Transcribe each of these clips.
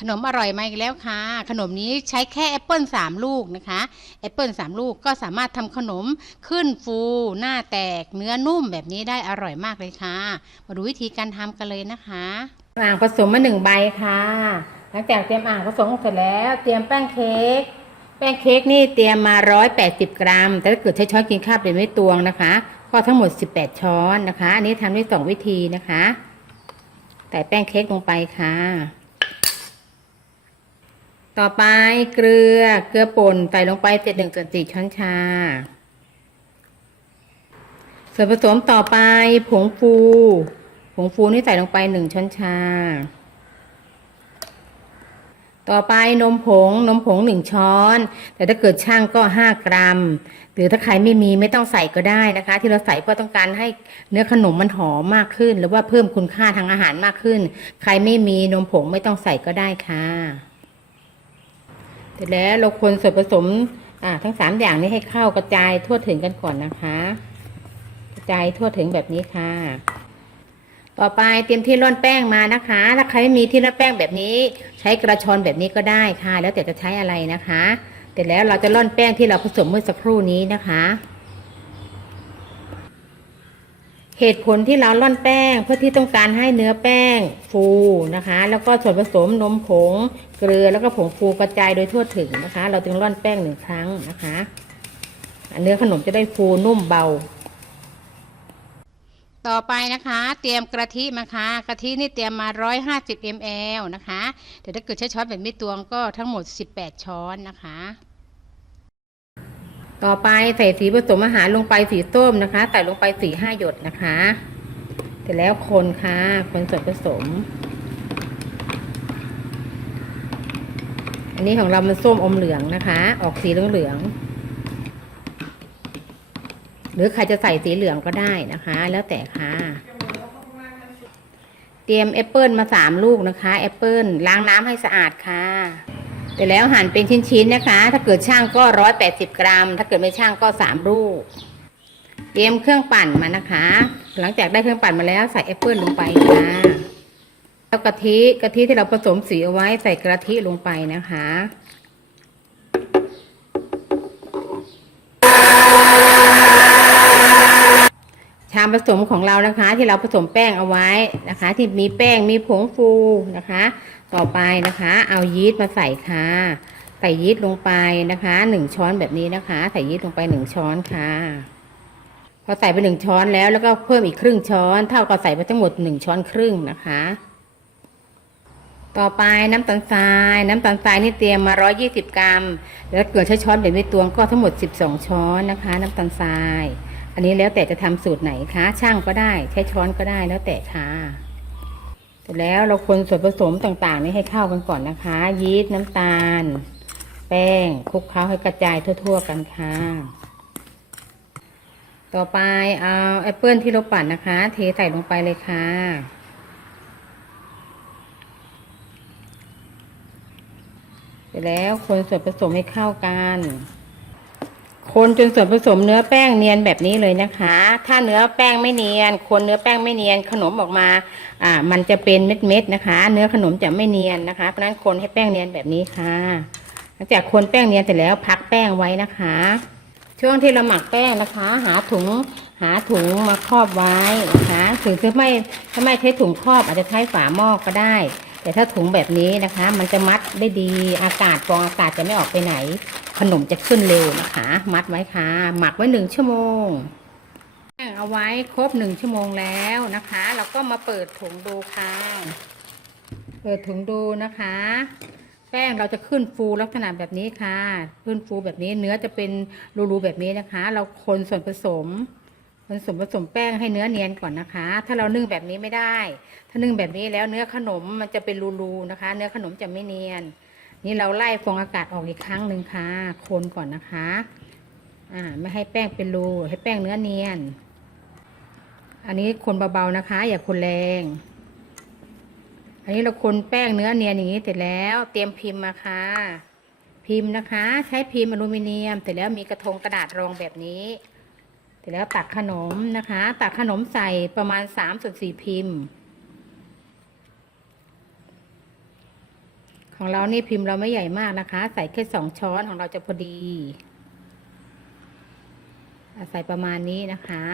ขนมอร่อยมาอีกแล้วค่ะ ขนมนี้ใช้แค่แอปเปิล3ลูกนะคะ แอปเปิล3ลูกก็สามารถทำขนมขึ้นฟู หน้าแตก เนื้อนุ่มแบบนี้ได้อร่อยมากเลยค่ะ มาดูวิธีการทำกันเลยนะคะ อ่างผสมมาหนึ่งใบค่ะ หลังจากเตรียมอ่างผสมเสร็จแล้ว เตรียมแป้งเค้ก แป้งเค้กนี่เตรียมมา180กรัม แต่ถ้าเกิดใช้ช้อนกินข้าวเป็นไม่ตวงนะคะ ก็ทั้งหมด18ช้อนนะคะ อันนี้ทำด้สองวิธีนะคะ ใส่แป้งเค้กลงไปค่ะ ต่อไปเกลือเกลือป่นใส่ลงไปเจ็ดหนึ่งส่วนสี่ช้อนชา ส่วนผสมต่อไปผงฟู ผงฟูนี่ใส่ลงไปหนึ่งช้อนชา ต่อไปนมผงนมผงหนึ่งช้อน แต่ถ้าเกิดช่างก็ห้ากรัม หรือถ้าใครไม่มีไม่ต้องใส่ก็ได้นะคะ ที่เราใส่เพราะต้องการให้เนื้อขนมมันหอมมากขึ้น หรือว่าเพิ่มคุณค่าทางอาหารมากขึ้น ใครไม่มีนมผงไม่ต้องใส่ก็ได้ค่ะ ร็จแล้วเราควรส่วนผสมอ่าทั้งสามอย่างนี้ให้เข้ากระจายทั่วถึงกันก่อนนะคะ กระจายทั่วถึงแบบนี้ค่ะ ต่อไปเตรียมที่ร่อนแป้งมานะคะ ถ้าใครไม่มีที่ร่อนแป้งแบบนี้ ใช้กระชอนแบบนี้ก็ได้ค่ะ แล้วแต่จะใช้อะไรนะคะ เสร็จแล้วเราจะร่อนแป้งที่เราผสมเมื่อสักครู่นี้นะคะ เหตุผลที่เราร่อนแป้งเพื่อที่ต้องการให้เนื้อแป้งฟูนะคะ แล้วก็ส่วนผสมนมผงเกลือแล้วก็ผงฟูกระจายโดยทั่วถึงนะคะ เราจึงร่อนแป้งหนึ่งครั้งนะคะ เนื้อขนมจะได้ฟูนุ่มเบา ต่อไปนะคะ เตรียมกะทิมาค่ะกะทินี่เตรียมมา 150 ml นะคะแต่ถ้าเกิดใช้ช้อนแบบไม่ตวงก็ทั้งหมด 18 ช้อนนะคะ ต่อไปใส่สีผสมอาหารลงไปสีส้มนะคะ ใส่ลงไปสีห้าหยดนะคะเสร็จแล้วคนค่ะ คนส่วนผสม อันนี้ของเรามันส้มอมเหลืองนะคะ ออกสีเหลืองๆหรือใครจะใส่สีเหลืองก็ได้นะคะ แล้วแต่ค่ะ เตรียมแอปเปิลมาสามลูกนะคะแอปเปิลล้างน้ำให้สะอาดค่ะ เสร็จแล้วหั่นเป็นชิ้นๆนะคะ ถ้าเกิดช่างก็ร้อยแปดสิบกรัม ถ้าเกิดไม่ช่างก็สามลูกเตรียมเครื่องปั่นมานะคะ หลังจากได้เครื่องปั่นมาแล้วใส่แอปเปิลลงไปค่ะแล้วกะทิกะทิที่เราผสมสีเอาไว้ใส่กะทิลงไปนะคะามผสมของเรานะคะ ที่เราผสมแป้งเอาไว้นะคะ ที่มีแป้งมีผงฟูนะคะ ต่อไปนะคะ เอายีสต์มาใส่ค่ะใส่ยีสต์ลงไปนะคะหนึ่งช้อนแบบนี้นะคะ ใส่ยีสต์ลงไปหนึ่งช้อนค่ะ พอใส่ไปหนึ่งช้อนแล้วแล้วก็เพิ่มอีกครึ่งช้อน เท่ากับใส่ไปทั้งหมดหนึ่งช้อนครึ่งนะคะ ต่อไปน้ำตาลทราย น้ำตาลทรายนี่เตรียมมา120กรัม แล้วเกลือใช้ช้อนแบบไม่ตวงก็ทั้งหมด12ช้อนนะคะ น้ำตาลทราย อันนี้แล้วแต่จะทำสูตรไหนคะช่างก็ได้ใช้ช้อนก็ได้แล้วแต่ค่ะเสร็จแล้วเราคนส่วนผสมต่างๆ นี้ให้เข้ากันก่อนนะคะ ยีสต์น้ำตาล แป้งคลุกเคล้าให้กระจายทั่ว ๆ กันค่ะต่อไปเอาแอปเปิลที่เราปั่นนะคะ เทใส่ลงไปเลยค่ะ เสร็จแล้วคนส่วนผสมให้เข้ากัน คนจนส่วนผสมเนื้อแป้งเนียนแบบนี้เลยนะคะ ถ้าเนื้อแป้งไม่เนียน คนเนื้อแป้งไม่เนียน ขนมออกมาอ่ามันจะเป็นเม็ดๆนะคะ เนื้อขนมจะไม่เนียนนะคะ เพราะนั้นคนให้แป้งเนียนแบบนี้ค่ะ หลังจากคนแป้งเนียนเสร็จแล้วพักแป้งไว้นะคะ ช่วงที่เราหมักแป้งนะคะ หาถุงหาถุงมาครอบไว้นะคะถึงถ้าไม่ถ้าไม่ใช้ถุงครอบอาจจะใช้ฝาหม้อก็ได้ แต่ถ้าถุงแบบนี้นะคะ มันจะมัดได้ดีอากาศฟองอากาศจะไม่ออกไปไหน ขนมจะขึ้นเร็วนะคะ มัดไว้ค่ะ หมักไว้หนึ่งชั่วโมงเอาไว้ครบหนึ่งชั่วโมงแล้วนะคะเราก็มาเปิดถุงดูค่ะ เปิดถุงดูนะคะ แป้งเราจะขึ้นฟูลักษณะแบบนี้ค่ะ ขึ้นฟูแบบนี้เนื้อจะเป็นรูๆแบบนี้นะคะ เราคนส่วนผสม นส่วนผสมแป้งให้เนื้อเนียนก่อนนะคะ ถ้าเรานึ่งแบบนี้ไม่ได้ ถ้านึ่งแบบนี้แล้วเนื้อขนมมันจะเป็นรูๆนะคะ เนื้อขนมจะไม่เนียน นี่เราไล่ฟองอากาศออกอีกครั้งหนึ่งค่ะ คนก่อนนะคะ อ่าไม่ให้แป้งเป็นรูให้แป้งเนื้อเนียน อันนี้คนเบาๆนะคะ อย่าคนแรง อันนี้เราคนแป้งเนื้อเนียนอย่างนี้เสร็จแล้ว เตรียมพิมพ์มาค่ะพิมพ์นะคะ ใช้พิมพ์อลูมิเนียมเสร็จแล้วมีกระทงกระดาษรองแบบนี้ เสร็จแล้วตักขนมนะคะ ตักขนมใส่ประมาณสามส่วนสี่พิมพ์ ของเรานี่พิมพ์เราไม่ใหญ่มากนะคะ ใส่แค่สองช้อนของเราจะพอดีใส่ประมาณนี้นะคะ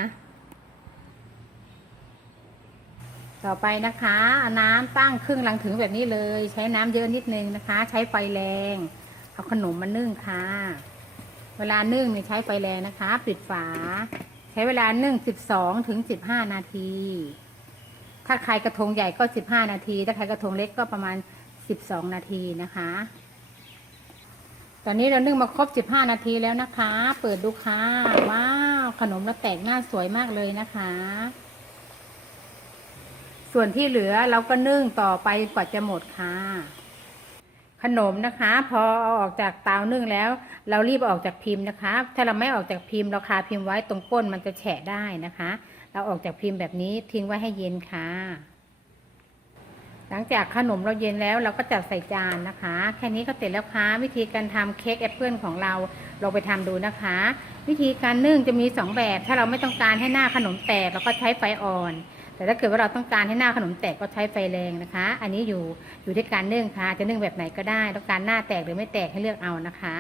ต่อไปนะคะ น้ำตั้งครึ่งลังถึงแบบนี้เลย ใช้น้ำเยอะนิดนึงนะคะ ใช้ไฟแรง เอาขนมมานึ่งค่ะ เวลานึ่งเนี่ยใช้ไฟแรงนะคะ ปิดฝา ใช้เวลานึ่งสิบสองถึงสิบห้านาที ถ้าใครกระทงใหญ่ก็สิบห้านาที ถ้าใครกระทงเล็กก็ประมาณสิบสองนาทีนะคะ ตอนนี้เรานึ่งมาครบสิบห้านาทีแล้วนะคะ เปิดดูค่ะว้าวขนมเราแตกหน้าสวยมากเลยนะคะ ส่วนที่เหลือเราก็นึ่งต่อไปกว่าจะหมดค่ะ ขนมนะคะ พอเอาออกจากเตานึ่งแล้ว เรารีบออกจากพิมพ์นะคะ ถ้าเราไม่ออกจากพิมพ์เราคาพิมพ์ไว้ตรงก้นมันจะแฉะได้นะคะ เราออกจากพิมพ์แบบนี้ทิ้งไว้ให้เย็นค่ะ หลังจากขนมเราเย็นแล้วเราก็จัดใส่จานนะคะ แค่นี้ก็เสร็จแล้วค่ะวิธีการทำเค้กแอปเปิลของเราเราไปทำดูนะคะ วิธีการนึ่งจะมีสองแบบ ถ้าเราไม่ต้องการให้หน้าขนมแตกเราก็ใช้ไฟอ่อน แต่ถ้าเกิดว่าเราต้องการให้หน้าขนมแตกก็ใช้ไฟแรงนะคะ อันนี้อยู่อยู่ที่การนึ่งค่ะ จะนึ่งแบบไหนก็ได้ ต้องการหน้าแตกหรือไม่แตกให้เลือกเอานะคะ